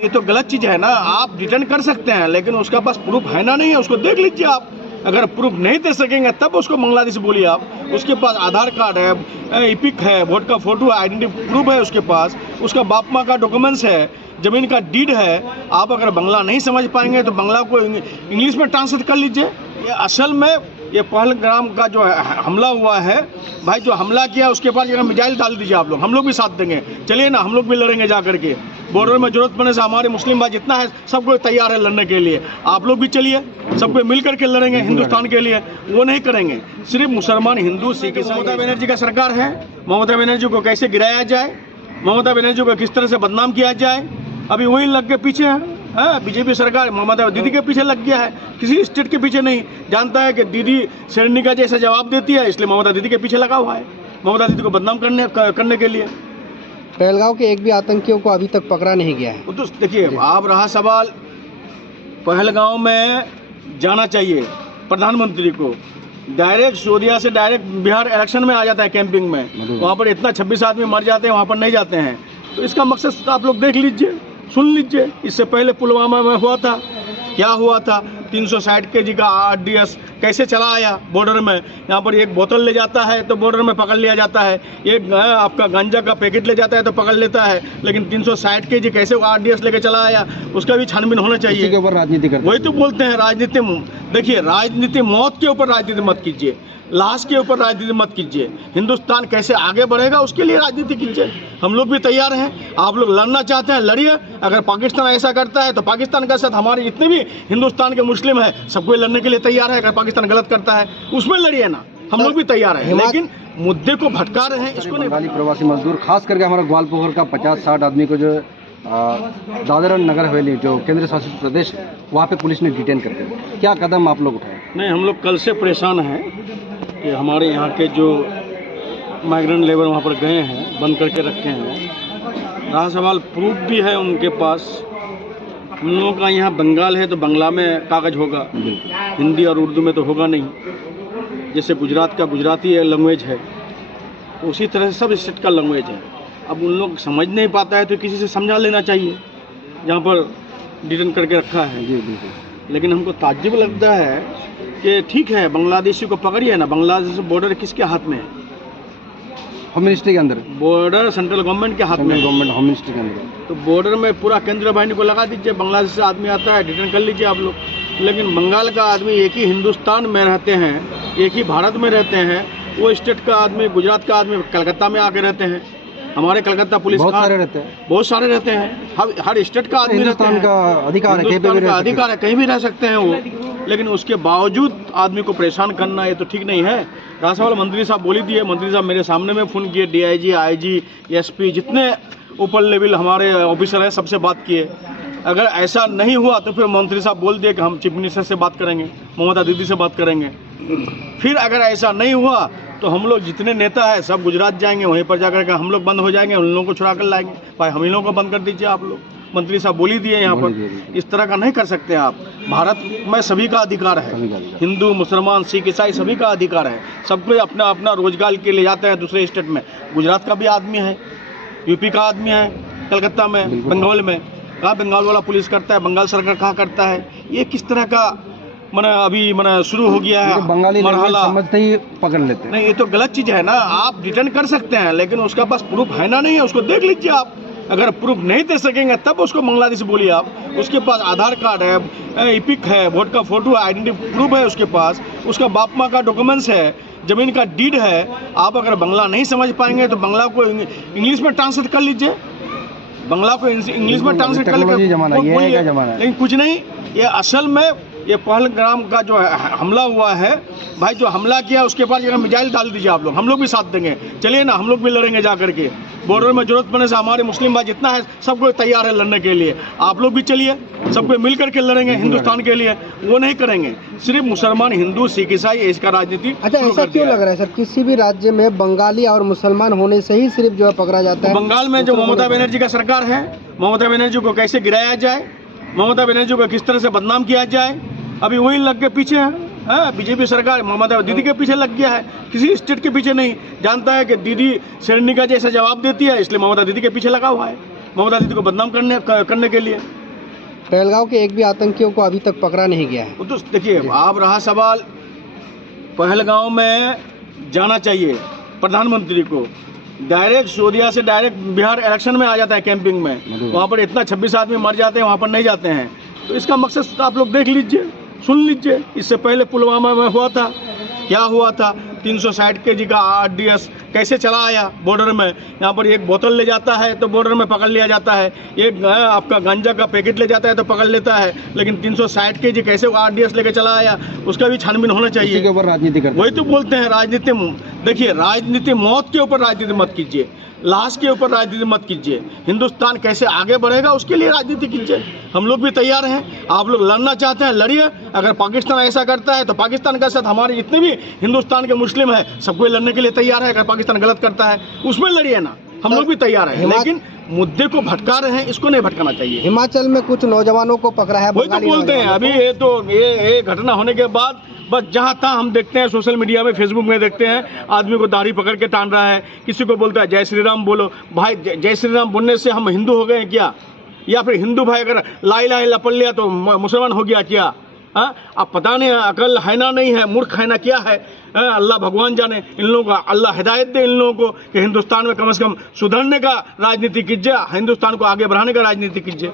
ये तो गलत चीज़ है ना। आप रिटर्न कर सकते हैं लेकिन उसका पास प्रूफ है ना, नहीं है, उसको देख लीजिए आप। अगर प्रूफ नहीं दे सकेंगे तब उसको बांग्लादेश बोलिए आप। उसके पास आधार कार्ड है, इपिक है, वोट का फोटो है, आइडेंटिटी प्रूफ है उसके पास, उसका बाप माँ का डॉक्यूमेंट्स है, ज़मीन का डीड है। आप अगर बांग्ला नहीं समझ पाएंगे तो बांग्ला को इंग्लिश में ट्रांसलेट कर लीजिए। ये असल में ये पहलगाम का जो हमला हुआ है, भाई जो हमला किया उसके पास अगर मिसाइल डाल दीजिए आप लोग, हम लोग भी साथ देंगे। चलिए ना, हम लोग भी लड़ेंगे जा करके। बॉर्डर में जरूरत पड़ने से हमारे मुस्लिम भाई जितना है सबको तैयार है लड़ने के लिए। आप लोग भी चलिए, सबको मिल करके लड़ेंगे हिंदुस्तान के लिए। वो नहीं करेंगे, सिर्फ मुसलमान, हिंदू, सिख। ममता बनर्जी का सरकार है, ममता बनर्जी को कैसे गिराया जाए, ममता बनर्जी को किस तरह से बदनाम किया जाए, अभी वही लग के पीछे है। बीजेपी सरकार ममता दीदी के पीछे लग गया है, किसी स्टेट के पीछे नहीं। जानता है कि दीदी शेरनी का जैसा जवाब देती है, इसलिए ममता दीदी के पीछे लगा हुआ है, ममता दीदी को बदनाम करने के लिए। पहलगाम के एक भी आतंकियों को अभी तक पकड़ा नहीं गया है। तो देखिए, आप रहा सवाल पहलगाम में जाना चाहिए प्रधानमंत्री को, डायरेक्ट सऊदीया से डायरेक्ट बिहार इलेक्शन में आ जाता है कैंपिंग में। वहाँ पर इतना 26 आदमी मर जाते हैं, वहाँ पर नहीं जाते हैं। तो इसका मकसद आप लोग देख लीजिए, सुन लीजिए। इससे पहले पुलवामा में हुआ था, क्या हुआ था, 360 kg का RDS कैसे चला आया बॉर्डर में। यहाँ पर एक बोतल ले जाता है तो बॉर्डर में पकड़ लिया जाता है, एक आपका गांजा का पैकेट ले जाता है तो पकड़ लेता है, लेकिन 360 kg कैसे RDS लेके चला आया, उसका भी छानबीन होना चाहिए। इसी के ऊपर राजनीति करते हैं। वही तो बोलते हैं राजनीति। देखिए, राजनीति मौत के ऊपर राजनीति मत कीजिए, लाश के ऊपर राजनीति मत कीजिए। हिंदुस्तान कैसे आगे बढ़ेगा उसके लिए राजनीति कीजिए। हम लोग भी तैयार हैं, आप लोग लड़ना चाहते हैं लड़िए। अगर पाकिस्तान ऐसा करता है तो पाकिस्तान का साथ हमारे जितने भी हिंदुस्तान के मुस्लिम हैं सबको लड़ने के लिए तैयार है। अगर पाकिस्तान गलत करता है उसमें लड़िए ना, हम लोग भी तैयार हैं, लेकिन मुद्दे को भटका रहे हैं, इसको नहीं। बंगाली प्रवासी मजदूर खास करके हमारा ग्वालपोखर का 50-60 आदमी को जो दादरा नगर हवेली जो केंद्र शासित प्रदेश, वहाँ पे पुलिस ने डिटेन करते हैं। क्या कदम आप लोग उठाए? नहीं, हम लोग कल से परेशान हैं कि हमारे यहाँ के जो माइग्रेंट लेबर वहाँ पर गए हैं, बंद करके रखे हैं। रहा सवाल प्रूफ भी है उनके पास। हम लोगों का यहाँ बंगाल है तो बंगला में कागज़ होगा, हिंदी और उर्दू में तो होगा नहीं। जैसे गुजरात का गुजराती लैंग्वेज है, तो उसी तरह से सब स्टेट का लैंग्वेज है। अब उन लोग समझ नहीं पाता है तो किसी से समझा लेना चाहिए, जहाँ पर डिटेन करके रखा है। जी बिल्कुल। लेकिन हमको ताज्जुब लगता है कि ठीक है, बांग्लादेशी को पकड़िए ना, बांग्लादेश बॉर्डर किसके हाथ में है? होम मिनिस्ट्री के अंदर। बॉर्डर सेंट्रल गवर्नमेंट के हाथ में है। गवर्नमेंट होम मिनिस्ट्री के अंदर। तो बॉर्डर में पूरा केंद्रीय बाहिनी को लगा दीजिए। बांग्लादेश से आदमी आता है, डिटेन कर लीजिए आप लोग। लेकिन बंगाल का आदमी एक ही हिंदुस्तान में रहते हैं, एक ही भारत में रहते हैं। वो स्टेट का आदमी, गुजरात का आदमी कलकत्ता में आके रहते हैं। हमारे कलकत्ता पुलिस बहुत सारे रहते हैं, बहुत सारे रहते हैं। हर स्टेट का आदमी रहता है। हिंदुस्तान का अधिकार है, हिंदुस्तान का अधिकार है, कहीं भी रह सकते हैं वो। लेकिन उसके बावजूद आदमी को परेशान करना, ये तो ठीक नहीं है। राजसभा मंत्री साहब बोली दिए, मंत्री साहब मेरे सामने में फ़ोन किए, DIG, IG, SP जितने ऊपर लेवल हमारे ऑफिसर हैं सबसे बात किए। अगर ऐसा नहीं हुआ तो फिर मंत्री साहब बोल दिए कि हम चीफ मिनिस्टर से बात करेंगे, ममता दीदी से बात करेंगे। फिर अगर ऐसा नहीं हुआ तो हम लोग जितने नेता है सब गुजरात जाएंगे, वहीं पर जाकर के हम लोग बंद हो जाएंगे, उन लोगों को छुड़ा कर लाएंगे। भाई हम इन लोगों को बंद कर दीजिए आप लोग। मंत्री साहब बोली दिए यहाँ पर, इस तरह का नहीं कर सकते आप। भारत में सभी का अधिकार है, हिंदू, मुसलमान, सिख, ईसाई सभी का अधिकार है। सबको अपना अपना रोजगार के लिए जाते हैं दूसरे स्टेट में। गुजरात का भी आदमी है, UP का आदमी है, कलकत्ता में, बंगाल में। कहाँ बंगाल वाला पुलिस करता है, बंगाल सरकार कहाँ करता है? ये किस तरह का अभी शुरू हो गया है बंगाली मरहला। समझते ही पकड़ लेते हैं। नहीं, ये तो गलत चीज़ है ना। आप रिटर्न कर सकते हैं लेकिन उसका पास प्रूफ है ना, नहीं है, उसको देख लीजिए आप। अगर प्रूफ नहीं दे सकेंगे तब उसको बांग्लादेश बोलिए आप। उसके पास आधार कार्ड है, इपिक है, वोट का फोटो है, आइडेंटिटी प्रूफ है उसके पास, उसका बाप माँ का डॉक्यूमेंट्स है, ज़मीन का डीड है। आप अगर बांग्ला नहीं समझ पाएंगे तो बांग्ला को इंग्लिश में ट्रांसलेट कर लीजिए। बांग्ला को इंग्लिश में ट्रांसलेट कर लीजिए। लेकिन कुछ नहीं, ये असल में ये पहलगाम का जो हमला हुआ है, भाई जो हमला किया उसके पास अगर मिसाइल डाल दीजिए आप लोग, हम लोग भी साथ देंगे। चलिए ना, हम लोग भी लड़ेंगे जा करके। बॉर्डर में जरूरत पड़ने से हमारे मुस्लिम भाई जितना है सबको तैयार है लड़ने के लिए। आप लोग भी चलिए, सबको मिल करके लड़ेंगे हिंदुस्तान के लिए। वो नहीं करेंगे, सिर्फ मुसलमान, हिंदू, सिख, ईसाई इसका राजनीति। अच्छा, ऐसा क्यों लग रहा है सर? किसी भी राज्य में बंगाली और मुसलमान होने से ही सिर्फ जो है पकड़ा जाता है। बंगाल में जो ममता बनर्जी का सरकार है, ममता बनर्जी को कैसे गिराया जाए, ममता बनर्जी को किस तरह से बदनाम किया जाए, अभी वही लग के पीछे है। बीजेपी सरकार ममता दीदी के पीछे लग गया है, किसी स्टेट के पीछे नहीं। जानता है कि दीदी शेरनी का जैसा जवाब देती है, इसलिए ममता दीदी के पीछे लगा हुआ है, ममता दीदी को बदनाम करने के लिए। पहलगांव के एक भी आतंकियों को अभी तक पकड़ा नहीं गया है। वो तो देखिए, आप रहा सवाल, पहलगांव में जाना चाहिए प्रधानमंत्री को, डायरेक्ट सऊदीया से डायरेक्ट बिहार इलेक्शन में आ जाता है कैंपिंग में, वहाँ पर इतना 26 आदमी मर जाते हैं, वहाँ पर नहीं जाते हैं। तो इसका मकसद आप लोग देख लीजिए, सुन लीजिए। इससे पहले पुलवामा में हुआ था, क्या हुआ था, 360 kg का RDS कैसे चला आया बॉर्डर में। यहाँ पर एक बोतल ले जाता है तो बॉर्डर में पकड़ लिया जाता है, एक आपका गांजा का पैकेट ले जाता है तो पकड़ लेता है, लेकिन 360 kg कैसे वो RDS लेके चला आया, उसका भी छानबीन होना चाहिए। इसी के ऊपर राजनीति करते हैं। वही तो बोलते हैं राजनीति। देखिए, राजनीति मौत के ऊपर राजनीति मत कीजिए, लाश के ऊपर राजनीति मत कीजिए। हिंदुस्तान कैसे आगे बढ़ेगा उसके लिए राजनीति कीजिए। हम लोग भी तैयार हैं, आप लोग लड़ना चाहते हैं लड़िए। अगर पाकिस्तान ऐसा करता है तो पाकिस्तान के साथ हमारे जितने भी हिंदुस्तान के मुस्लिम हैं सबको लड़ने के लिए तैयार है। अगर पाकिस्तान गलत करता है उसमें लड़िए ना, हम लोग भी तैयार हैं, लेकिन मुद्दे को भटका रहे हैं, इसको नहीं भटकाना चाहिए। हिमाचल में कुछ नौजवानों को पकड़ा है, वही तो बोलते हैं। अभी ये घटना होने के बाद बस जहाँ तहाँ हम देखते हैं, सोशल मीडिया में, फेसबुक में देखते हैं, आदमी को दाढ़ी पकड़ के टान रहा है, किसी को बोलता है जय श्री राम बोलो। भाई जय श्री राम बोलने से हम हिंदू हो गए हैं क्या? या फिर हिंदू भाई अगर ला इलाहा इल्लल्लाह पढ़ लिया तो मुसलमान हो गया क्या? हाँ, अब पता नहीं अकल है ना नहीं है, मूर्ख है ना क्या है, अल्लाह भगवान जाने। इन लोगों का अल्लाह हिदायत दे इन लोगों को कि हिंदुस्तान में कम से कम सुधरने का राजनीति कीजिए, हिंदुस्तान को आगे बढ़ाने का राजनीति कीजिए।